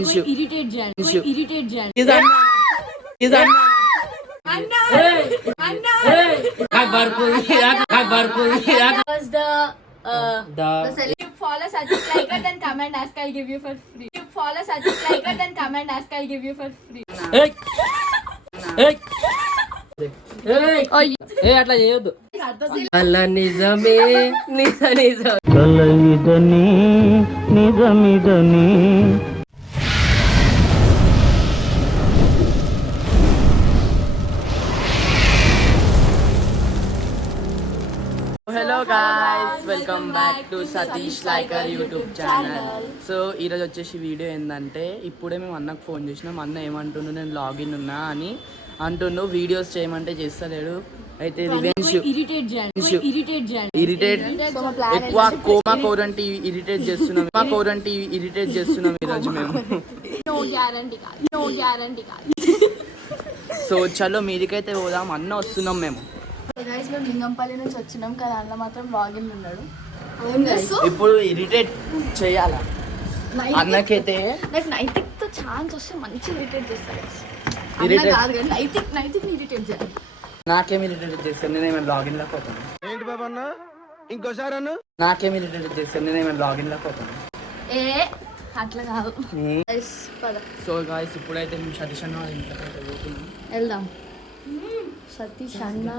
irritate Jan. Irritate Jan. Is Anna. Anna. Anna. Was the You follow Sajid Liker, then come and ask. I'll give you for free. You follow Sajid Liker, then come and ask. I'll give you for free. అట్లా చేయొద్దు. అలా నిజమే నిజమే నిజమిదని. Hello guys, welcome back to Satish లైకర్ YouTube channel. So ఈరోజు వచ్చేసి video ఏంటంటే, ఇప్పుడే మేము అన్నకు ఫోన్ చేసినాం. అన్న ఏమంటుండు, నేను లాగిన్ ఉన్నా అని అంటుండు. వీడియోస్ చేయమంటే చేస్తలేడు. అయితే ఇరిటేట్ ఎక్కువ కోమా కోరంటి ఇరిటేట్ చేస్తున్నాం ఈరోజు మేము. సో చలో మీదికైతే పోదాం. అన్న వస్తున్నాం మేము. మేము లింగంపల్లి నుంచి వచ్చినాం కదా, అన్న మాత్రం లాగిన్ ఉన్నాడు. ఇప్పుడు ఇరిటేట్ చేయాలా అన్నకైతే? నాకు నైతిక్తో ఛాన్స్ వస్తే మంచి ఇరిటేట్ చేస్తాడు. కాదు కానీ నైతిక్ ఇరిటేట్ చేయాలి. నాకేం ఇరిటేట్ చేస్తాను, నేనేమైనా లాగిన్ లోకి పోతాను. ఏంటి బాబా అన్న, ఇంకోసారి అన్న. నాకేం ఇరిటేట్ చేస్తాను, నేనేమైనా లాగిన్ లోకి పోతాను. అట్లా కాదు. సో గాయ్స్, ఇప్పుడైతే మేము సతీష్ అన్న ఇంట్లోకి పోతున్నాం. వెళ్దాం. సతీష్ అన్న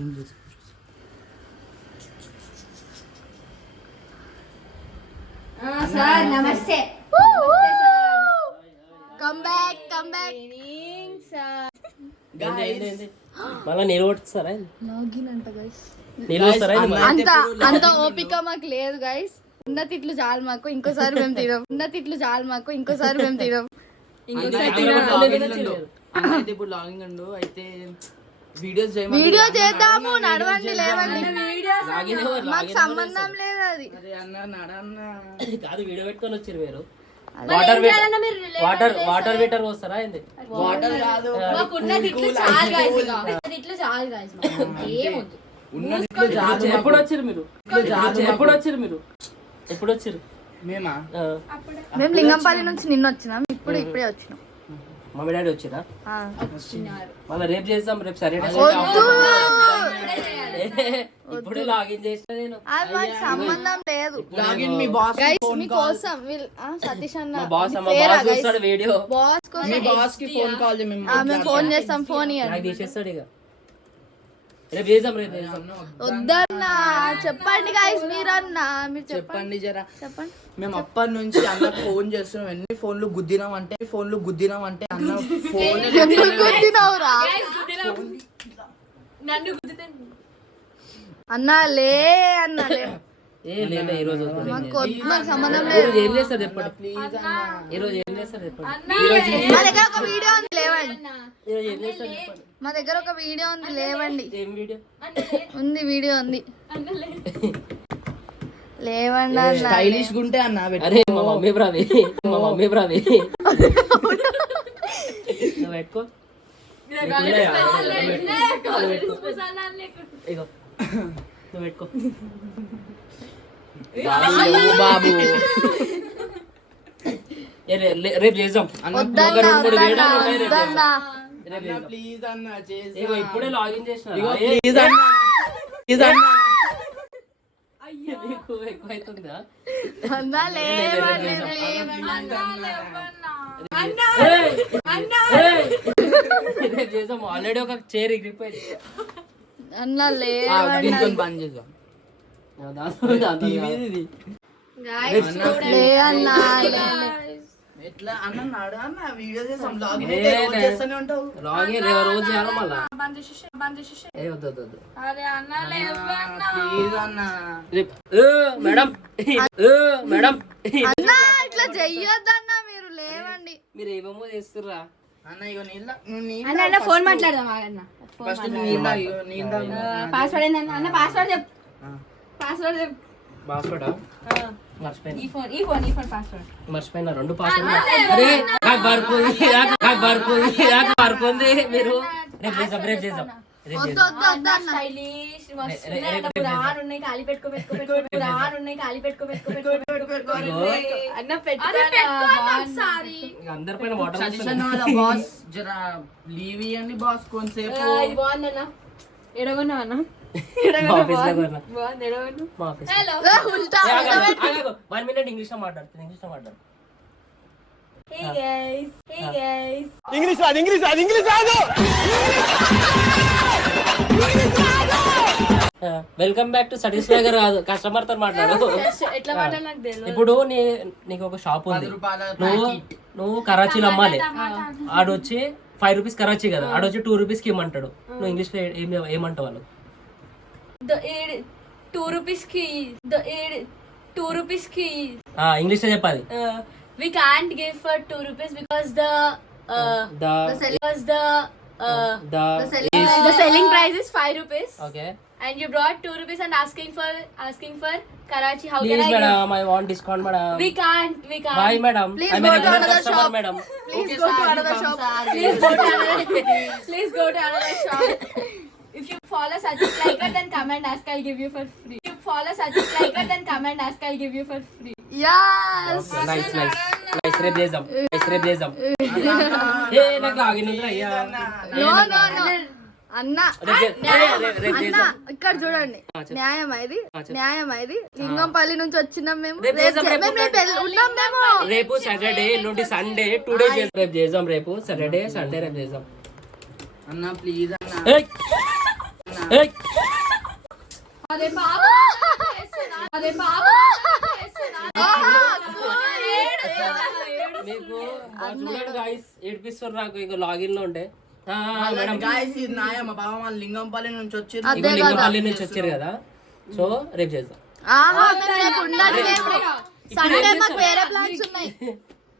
ఏం చేస్తాం? సార్ నమస్తే. Come back. మళ్ళీ నేను కొట్టిస్తారా? లాగిన్ అంట గైస్. అంత ఓపిక మాకు లేదు గైస్. ఉన్న తిట్లు చాలు మాకు, ఇంకోసారి మేము తినం. ఇప్పుడు లాగింగ్ అండు. అయితే వీడియో చేద్దాము, నడవండి లేవండి. మాకు సంబంధం లేదు అది. కాదు, వీడియో పెట్టుకొని వచ్చారు మీరు. వాటర్ వీటర్ వస్తారా? వాటర్ కాదు, ఎప్పుడు వచ్చారు మీరు? మేము లింగంపల్లి నుంచి నిన్న వచ్చినాం. ఇప్పుడే వచ్చినాం. మమ్మీ డాడీ వచ్చిరా? మళ్ళీ రేపు చేద్దాం. రేపు సరే ఇప్పుడు లాగిన్ చేస్తా నేను. అది మాకు సంబంధం లేదు. లాగిన్ మీ బాస్ మీకోసం సతీష్ అన్న బాస్ వీడియో బాస్ కి ఫోన్ కాల్ మేము ఫోన్ చేస్తాం. ఫోన్ నాకు తీసేస్తాడు. ఇక రేపు చేద్దాం. వద్దన్నా చెప్పండి గాయ్స్. మీరు చెప్పండి జరా. చెప్పండి. మేము అప్పటి నుంచి అన్నకు ఫోన్ చేస్తున్నాం. ఎన్ని ఫోన్లు గుద్దినాం అంటే అన్న ఫోన్ గుద్దినవురా నన్ను గుద్దితే అన్నా లే ఈరోజు మాకు సంబంధం లేదు. ఏం చేస్తారు చెప్పండి ప్లీజ్ అన్న. ఈరోజు ఏం చేస్తారు చెప్పండి. మా దగ్గర ఒక వీడియో ఉంది, లేవండి. మా దగ్గర ఒక వీడియో ఉంది, లేవండి. ఏం వీడియో ఉంది? వీడియో ఉంది, లేవండి. స్టైలిష్ గుంటే అన్న. అరే మా మమ్మీ బ్రావి నువ్వు పెట్టుకో. ఇగో నువ్వు పెట్టుకో బాబు. రేపు చేద్దాం. ప్లీజ్ అన్న ఇప్పుడే లాగిన్ చేసిన. ఎక్కువైతుందా? రేపు చేద్దాం. ఆల్రెడీ ఒక చైర్ ఎగిరిపోయింది అన్నా. లేవండి. బంద్ చేద్దాం. ఎట్లా అన్నాడు అన్న వీడియో చేస్తాం. లాగిన్ చేస్తూనే ఉంటావు. లాగిన్ రోజు చేయాలి మళ్ళా. ప్లీజ్ అన్న. మేడం అన్నా ఇట్లా చెయ్యొద్దన్నా. మీరు లేవండి. మీరు ఏమేమో చేస్తుర్రా అన్న. ఇగో అన్న ఫోన్ మాట్లాడదాం. ఫస్ట్ పాస్వర్డ్ ఏంటన్నా? అన్న పాస్వర్డ్ చెప్పు. పాస్వర్డ్ మర్చిపోయినా 2 పాస్వర్డ్. అరే నాకు పడుకుంది మీరు. రేపు చేద్దాం. వద్దు వద్దు వద్దు అన్న. స్టైలిష్ మస్తు ఉన్నాయి అన్న, పురాణ ఉన్నాయి, కాలి పెట్టుకో పురాణ ఉన్నాయి, కాలి పెట్టుకో అన్న సారీ అందరిపైన వాటర్ సజెషన్ బాస్ జరా లీవ్ ఇవ్వండి బాస్ కొంతసేపు. ఇది బాగుందన్న. ఎడగొన్నా అన్న, బాగుంది ఎడగొన్నా. హలో ఉల్టా 1 minute ఇంగ్లీష్ లో మాట్లాడు. హే గైస్ ఇంగ్లీష్ రాదు వెల్కమ్ బ్యాక్ టు సాటిస్ఫైగర్ కాదు, కస్టమర్ తో మాట్లాడు. ఎట్లా మాట్లాడాలి నాకు తెలియదు. ఇప్పుడు నీకు ఒక షాప్ ఉంది, 10 రూపాయల నువ్వు కరాచీలో అమ్మాలి. ఆడొచ్చి 5 రూపీస్ కరాచీ కదా, ఆడొచ్చి 2 రూపీస్ కి ఇమ్మంటాడు. నువ్వు ఇంగ్లీష్ లో ఏమంటావు వాళ్ళు? 2 rupees కి ఇంగ్లీష్ లో చెప్పాలి. we can't give for 2 rupees because the selling price is 5 rupees okay and you brought 2 rupees and asking for Karachi. How please can I madam, give? I want discount madam. We can't buy madam, Please I go mean to regular another customer shop. Madam. Please go to another shop. please go to another shop. If you follow Sajid Liker, then come and ask, I'll give you for free. If you follow Sajid Liker, then come and ask, I'll give you for free. yes nice రేపు చేద్దాం. ఏ నాకు login ఉందిరా అయ్యా. no no no అన్న రేపు అన్న చేద్దాం. ఇక్కడ చూడండి, న్యాయం ఇది న్యాయం ఇది. లింగంపల్లి నుంచి వచ్చినాం మేము, రేపు చేద్దాం, రేపు ఉన్నాం మేము. రేపు సాటర్డే, ఎల్లుండి సండే, 2 days రేపు చేద్దాం. రేపు సాటర్డే, సండే రేపు చేద్దాం. అన్న ప్లీజ్ అన్న. ఏయ్ ఏయ్ అదే బాబు మీకు చూడండి గాయ్స్, ఏడిపిస్తారు నాకు ఇక లాగిన్ లో ఉంటే. మేడం గాయ్స్ ఇది నాయ, మా బావ మన లింగంపల్లి నుంచి వచ్చి అదే లింగపల్లి నుంచి వచ్చారు కదా, సో రేపు చేద్దాం. ఆహా మేము రేపు ఉండట్లేము. సండే మాకు వేరే ప్లాన్స్ ఉన్నాయి.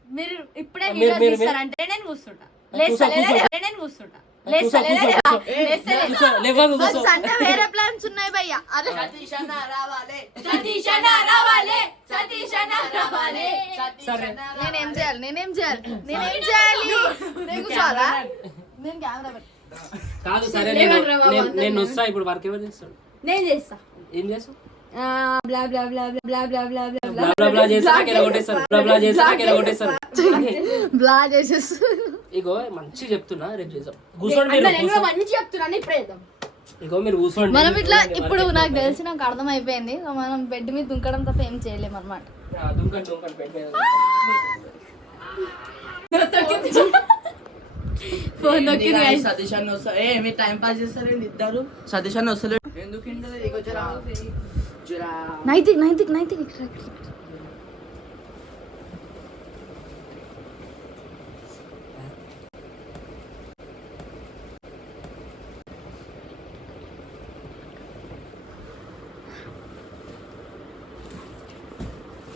మీరు ఇప్పుడే మీరు- వీడియోస్ మీరు- ఇస్తారంటే నేను కూర్చుంటా. లేవదు మాకు సండే వేరే ప్లాన్స్ ఉన్నాయి భయ్యా. అరే సతీష్ అన్న రావాలి. సరే నేనేం చేయాలి నేను కూర్చోవాలా? నేను కెమెరా కాదు, సరే నేను వస్తా. ఇప్పుడు వర్క్ ఎవరు చేస్తాడు? నేను చేస్తా. ఏం చేస్తావు? బ్లా బ్లా బ్లా బ్లా బ్లా బ్లా బ్లా బ్లా బ్లా బ్లా చేసి నాకు ఎలా కొట్టేస్తారు, బ్లా బ్లా చేసి నాకు ఎలా కొట్టేస్తారు. బ్లా చేసేస్తాను. ఇగో మంచి చెప్తున్నా, రేపు చేద్దాం. కూర్చోండి అన్న, మీరు, నేను కూడా మంచి చెప్తున్నాను. ఇప్పుడే చేద్దాం. ఇగో మీరు కూర్చోండి. మనం ఇట్లా ఇప్పుడు నాకు తెలిసి నాకు అర్థం అయిపోయింది, మనం బెడ్ మీద దుంకడం తప్ప ఏం చేయలేము అనమాట. దుంకండి పెట్టే ఫోన్ నొక్కింది guys. సతీష్ అన్న వస్తా. ఏ మీరు టైం పాస్ చేస్తారండి ఇద్దరు. సతీష్ అన్న వస్తలేడు ఎందుకు? ఇగో జరా నైతిక్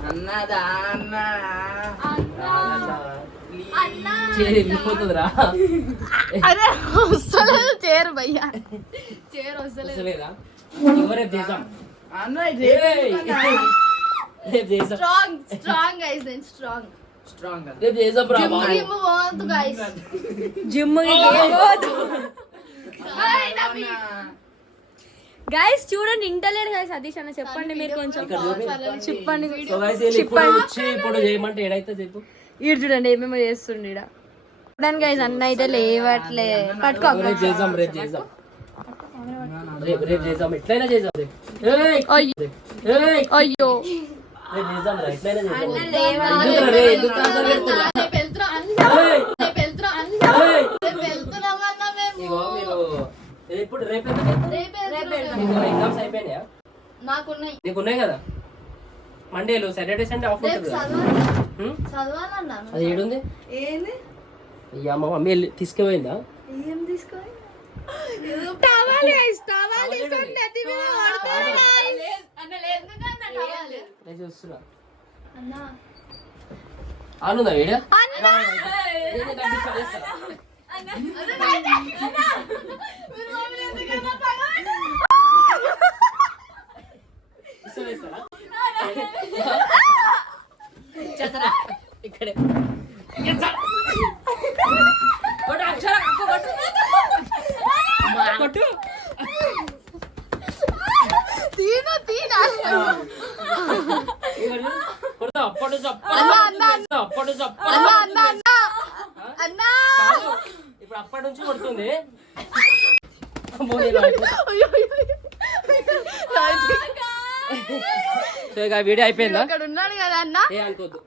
అన్నదా అన్న వెళ్ళిపోతుందిరా. అరే వస్తలేదు చేరు భయ్యా. చైర్ వస్తలేదు. వస్తలేదా? ఇగో రేపు చేద్దాం. అన్న రేపు చేద్దాం. Strong guys, then strong strong రేపు చేద్దాం రా బాబు. పోవద్దు గైస్. జిమ్ గైస్ చూడండి, ఇంటలేడు గైస్. సతీష్ అన్న చెప్పండి మీరు కొంచెం చెప్పండి. సో గైస్ ఇప్పుడు వచ్చి ఇప్పుడు చేయమంటే ఏడైతే చెప్పు. ఈడు చూడండి ఏమేమో చేస్తుండే ఈడ. చూడండి గైస్, అన్న అయితే లేవట్లే. పట్టుకో. రేపు చేద్దాం. రేపు చేద్దాం, ఎట్లయినా చేద్దాం. రేపు అయ్యో రేపు చేద్దాం రా, ఎట్లయినా చేద్దాం. లేవాలి. రే, ఎందుకు అందరూ పెడుతుర్రా? ఇగో మీరు ఇప్పుడు రేపు మీకు ఎగ్జామ్స్ అయిపోయినాయా? నాకున్నాయి. నీకున్నాయి కదా, మండేలు సాటర్డే సండే ఆఫ్ ఉంటుంది కదా. చదవాలన్నా. అది ఏడుంది? ఏంది అయ్యా మా మమ్మీ తీసుకుపోయిందా? ఏం తీసుకోవాలి? నేను చూస్తున్నా. ఆనుందా వీడియో? ఇక్కడే కొట్టు అన్నా కాదు, ఇప్పుడు అప్పటి నుంచి కొడుతుంది. అమ్మో, నేను అయిపోతా. సో ఇక వీడియో అయిపోయిందా? ఇక్కడ ఉన్నాడు కదా అన్న. ఏ అనుకోద్దు,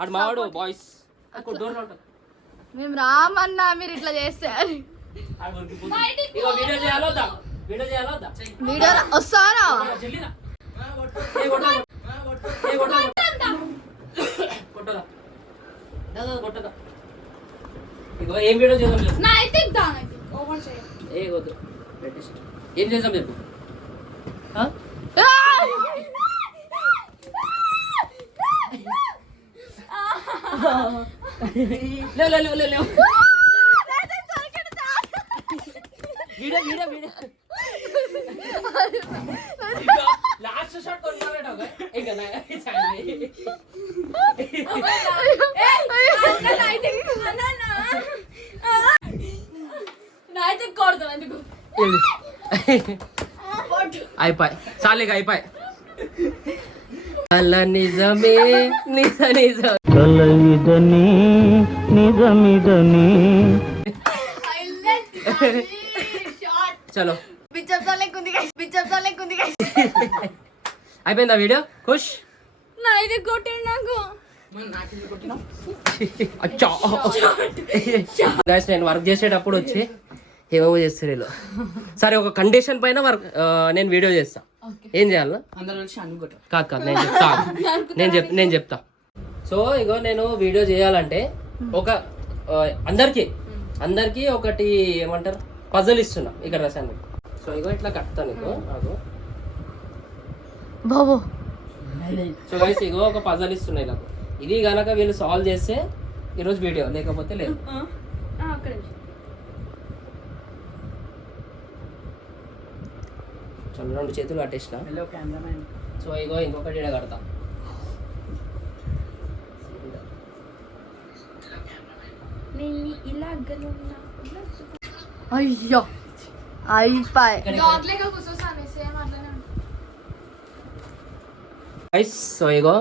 ఆడు మావాడు బాయ్స్ డోర్లో ఉంటాడు. మేము రామన్నా మీరు ఇట్లా చేస్తే ఇగో వీడియో చేయాలో వద్దా? వీడియో చేయాలో వద్దా? వీడియో వస్తారా? చెల్లిదా? ఏ కొట్టదా? ఏ కొట్టదా? కొట్టదా? దాదా కొట్టదా? ఇగో ఏం వీడియో చేద్దాం చెప్పు. ఏ వద్దు, పెట్టేసి. ఏం చేద్దాం చెప్పు. లేవు video video video last shot కొన్నాడు. ఇంకా అయిపోయి చాలేగా అయిపోయి. అలా నిజమే నిజం చలో అయిపోయిందా వీడియో? ఖుష్ గైస్ నేను వర్క్ చేసేటప్పుడు వచ్చి ఏమేమో చేస్తారు వీళ్ళు. సరే ఒక కండిషన్ పైన వర్క్ నేను వీడియో చేస్తా. ఏం చేయాలి? కాదు కాదు నేను చెప్తా. సో ఇగో నేను వీడియో చేయాలంటే ఒక అందరికి ఒకటి ఏమంటారు పజల్ ఇస్తున్నా. ఇక్కడ రసాన్ని సో ఇగో ఇట్లా కట్టాను. ఇగో అగో బాబు. సో గైస్ ఇగో ఒక పజల్ ఇస్తున్నా ఇలా. ఇది గనక వీళ్ళు సాల్వ్ చేస్తే ఈరోజు వీడియో, లేకపోతే లేదు. చలో 2 చేతులు కట్టేసిన. సో ఇగో ఇంకొకటి ఈడ కడతా. అయ్యో అయిపోయి. గైస్ సో ఇగో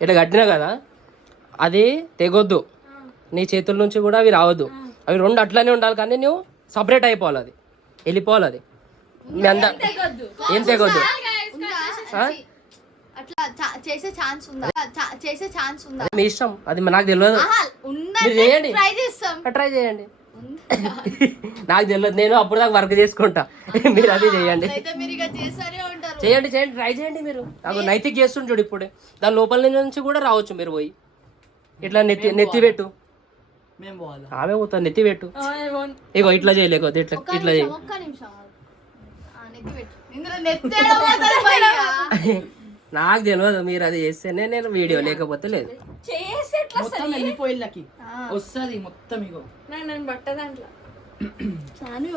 ఇట్లా కట్టినా కదా, అది తెగొద్దు. నీ చేతుల నుంచి కూడా అవి రావద్దు. అవి 2 అట్లానే ఉండాలి, కానీ నువ్వు సపరేట్ అయిపోవాలి. అది వెళ్ళిపోవాలి. అది మీ అందరు ఏం తెగొద్దు. చేసే ఛాన్స్ ఉందా? మీ ఇష్టం, అది నాకు తెలియదు. మీరు చేయండి, ట్రై చేయండి. నాకు తెలియదు, నేను అప్పుడు దాకా వర్క్ చేసుకుంటా. మీరు అది చేయండి, చేయండి ట్రై చేయండి. మీరు నాకు నైతిక్ చేస్తుండు చూడు. ఇప్పుడే దాని లోపల నుంచి కూడా రావచ్చు. మీరు పోయి ఇట్లా నెత్తి పెట్టు. ఆమె పోతా నెత్తి పెట్టు. ఇగో ఇట్లా చేయలేకపోతే ఇట్లా ఇట్లా చేయి. నాకు తెలియదు, మీరు అది చేస్తేనే నేను వీడియో, లేకపోతే లేదు. వస్తుంది మొత్తం. ఇగో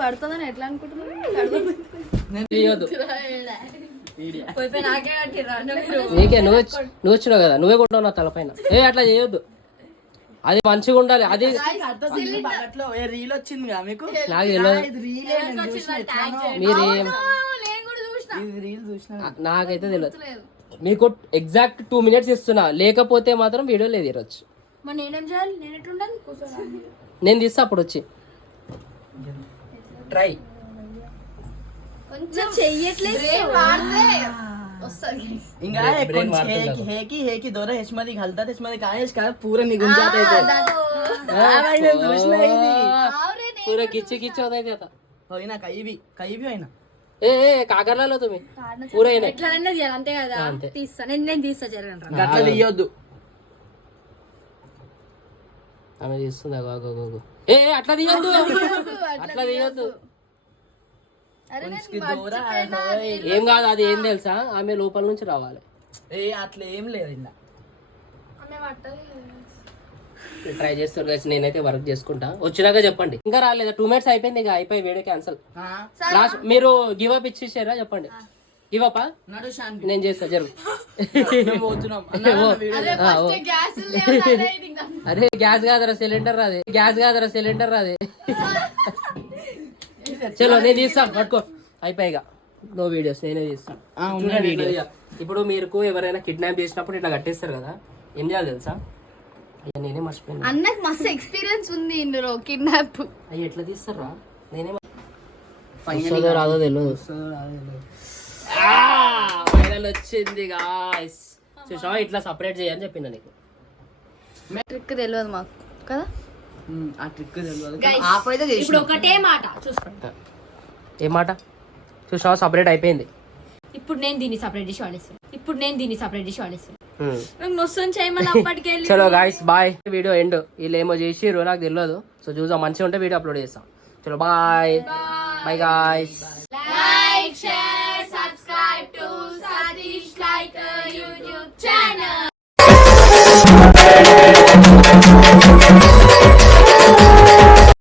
పడుతుందని ఎట్లా అనుకుంటున్నాను. నీకే నువ్వు వచ్చినావు కదా, నువ్వే కొట్టావు నా తలపైన. అట్లా చేయొద్దు. అది మంచిగా ఉండాలి. అది రీల్ వచ్చింది మీకు? నాకు తెలియదు. మీరేం నాకైతే తెలియదు. మీకు ఎగ్జాక్ట్ 2 minutes ఇస్తున్నా, లేకపోతే మాత్రం వీడియో లేదు ఈరోజు. నేను తీస్తా అప్పుడు వచ్చి ట్రై. पूरा किच्चे किच्चे होता है आता होई ना काही भी होई ना. ఏ కాకర్లలో తుమి పూర అయినా ఎట్లా చేయాలి అంతే కదా. తీస్తా నేను తీస్తా జరగండి. గట్ల తీయొద్దు. ఆమె తీస్తుంది. అట్లా తీయొద్దు, అట్లా తీయొద్దు. ఏం కాదు, అది ఏం తెలుసా, ఆమె లోపల నుంచి రావాలి. అట్లా ఏం లేదు. ఇలా ట్రై చేస్తారు కదా. నేనైతే వర్క్ చేసుకుంటా, వచ్చినాక చెప్పండి. ఇంకా రాలేదా? 2 minutes అయిపోయింది. ఇక అయిపోయి వీడియో క్యాన్సల్. లాస్ట్ మీరు గివ్ అప్ ఇచ్చేసారా? చెప్పండి. గివ్ అప్ నేను చేస్తా. జరుగు. అరే గ్యాస్ కాదరా సిలిండర్ రాదే. చలో నేను తీస్తా, పట్టుకో. అయిపోయిగా నో వీడియోస్ నేనే తీస్తా. ఇప్పుడు మీరు ఎవరైనా కిడ్నాప్ చేసినప్పుడు ఇట్లా కట్టేస్తారు కదా, ఏం చేయాలి తెలుసా? అయ్యా నేనే మర్చిపోయాను. అన్నకు మస్తు ఎక్స్పీరియన్స్ ఉంది ఇందులో కిడ్నాప్. అయ్యి ఎట్లా తీస్తారా? నేనే వస్తుందో రాదో తెలియదు. ఫైనల్ వచ్చింది గాయ్స్. చూసావా ఇట్లా సపరేట్ చేయని చెప్పిన నీకు. ట్రిక్ తెలియదు మాకు కదా. ఆ ట్రిక్ తెలియదు. ఇప్పుడు ఒకటే మాట చూసుకోండి. ఏ మాట? చూసావా సపరేట్ అయిపోయింది. ఇప్పుడు నేను దీన్ని సపరేట్ చేసి వాడేస్తాను. నాకు నొస్తుంది చేయమని అప్పటికే చలో గాయ్స్ బాయ్. Video end. వీళ్ళు ఏమో చేసిర్రు నాకు తెలియదు. సో చూద్దాం మంచిగా ఉంటే వీడియో అప్లోడ్ చేస్తాం. చలో బాయ్ బాయ్ గాయ్స్.